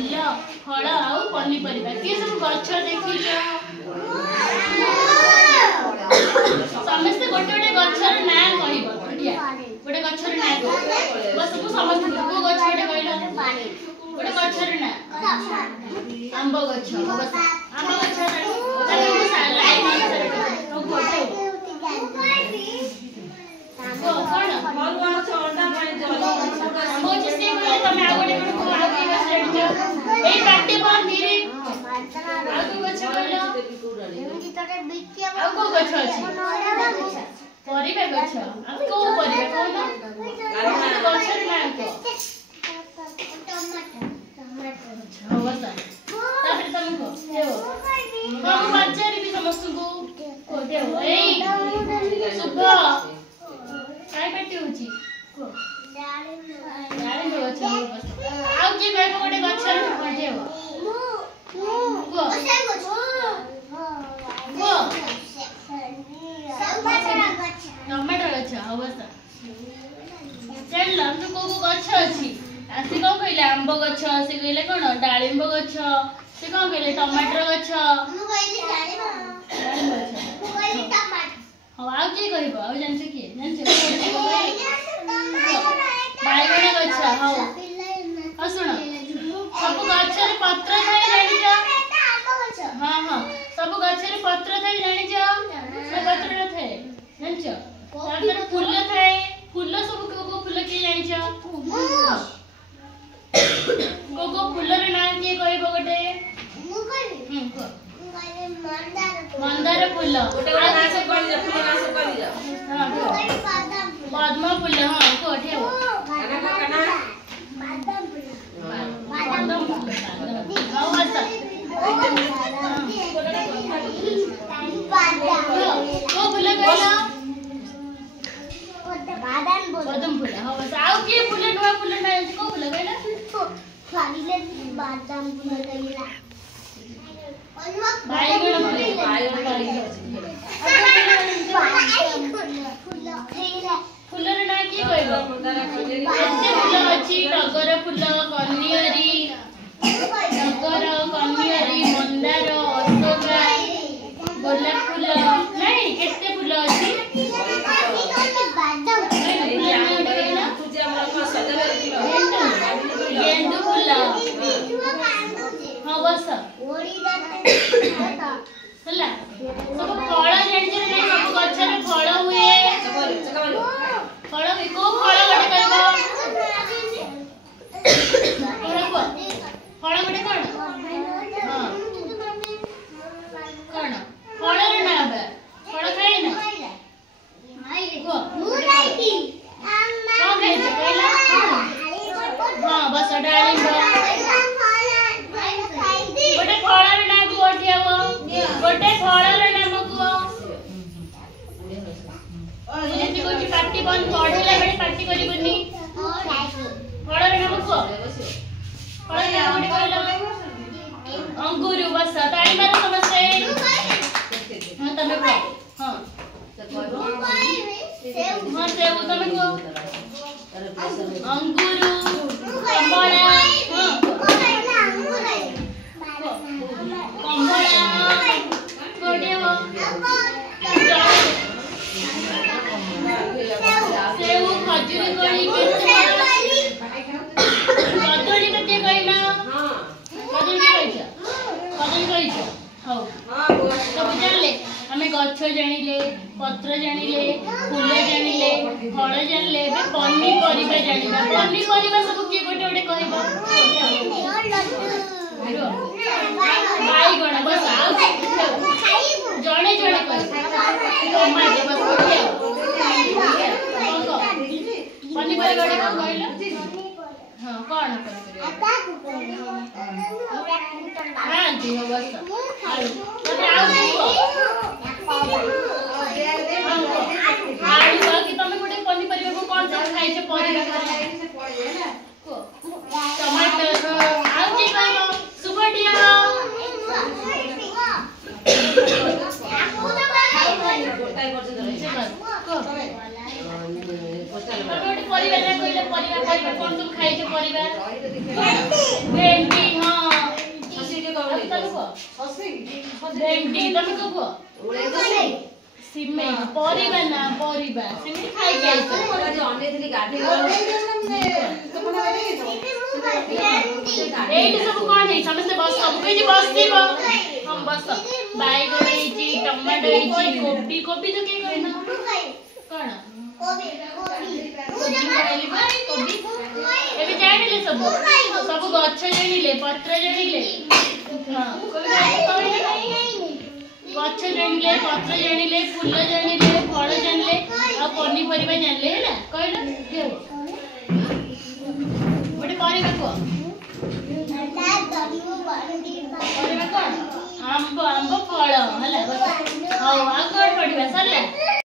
फूल फल आउ पनीपरिया किए सब गछ देखिछ समस्त गोटे गोटे गछर ना कहब गोटे गछर ना बस सब समस्त को गछ गोटे कहला गोटे गछर ना आंब गछ बस आंब गछ लाइन टमाटर गछ अवस्था जानल तो को गछ अछि आसी को कहले आंब गछ से कहले कोन डाळिंब गछ से को कहले टमाटर गछ मु कहले डाळिंब गछ मु कहले टमाटर हां आ के कहबो आ जानछ के बाइगण गछ हां आ सुन सब गछरे पत्र थाई जानि जा हां हां सब गछरे पत्र थाई जानि जा से पत्र न थाए जानछ तार फूल थाए फूल सब को फूल के जानि जा को फूल रे नाम के कहबो गोटे मु कहबी को मंदार फूल गोटे ना से कहि जा फूल ना से कहि जा हां पद्म फूल हां को ठेव कना बादाम फूल हां वासा को फूल कहला बादाम फूल हां वासा आउ के फूल नवा फूल ना को फूल कहला खालीले बादाम फूल कहला बाइगण फूल रे ना की कहबो एते फूल अछि टगर फूल कन्यारी टगर कन्यारी मंदार अशोका गोलाप फूल नहीं केते फूल अछि गेंदू फूल हां बस हला सब फल जानि जे सब गछरे फल हुए फल को फल गोटे कहबो फल गोटे कोन हां कोन फल रे ना बे फल खाइ ना को मु खाइ की को खाइ जे कहला हां बस डालिंब गोटे फल रे ना को ठेव गोटे फल रे नाम को जेति को पार्टी बंद पढिला बेले पार्टी करिबनी फल रे नाम को फल रे नाम गोटे कहला अंगूर बस ताई मार समस्या हां तमे को हां हां सेब तमे को अंगूर कमला हां कमला गोटे हो सेब खजूर कोली केते कदली केते कहला हां कदली कहैछ कदली कहैछ हो सब जानले हमें गछ जानिले पत्र जानिले फूल जानिले फल जानिले बे पनीपरिया जानिबा पनीपरिया सब के गोटे गोटे कहबो बाइगण बस आउ जणे जणे कह टमाटर बस पनीपरिया गोटे कहला हां कोन पनीपरिया हां जी बस आलू कि तमे गोटे पनीपरिया को कोन सब खाइ छै परिया टमाटर आउ की कहबो सुबडिया परिवार कोन सब खाइ छै परिवार भेंडी हां भेंडी तमे को कुह सिमेई परिबा ना परिबा सिमेई खाइ जाय एइट सब कोन है समस्त बस सब के बस दिबो हम बस बैगन हेची टमाटो हेची कोबी कोबी तो के कहना कोन कोबी एबे जानिले सब सब गछ जानिले पत्र जानिले हां गछ जानिले पत्र जानिले फूल जानिले फल जानिले आ पनी परिबा जानिले हैला कहला देव बडे परिबा को परिबा कोन आंब आंब फल हैला हां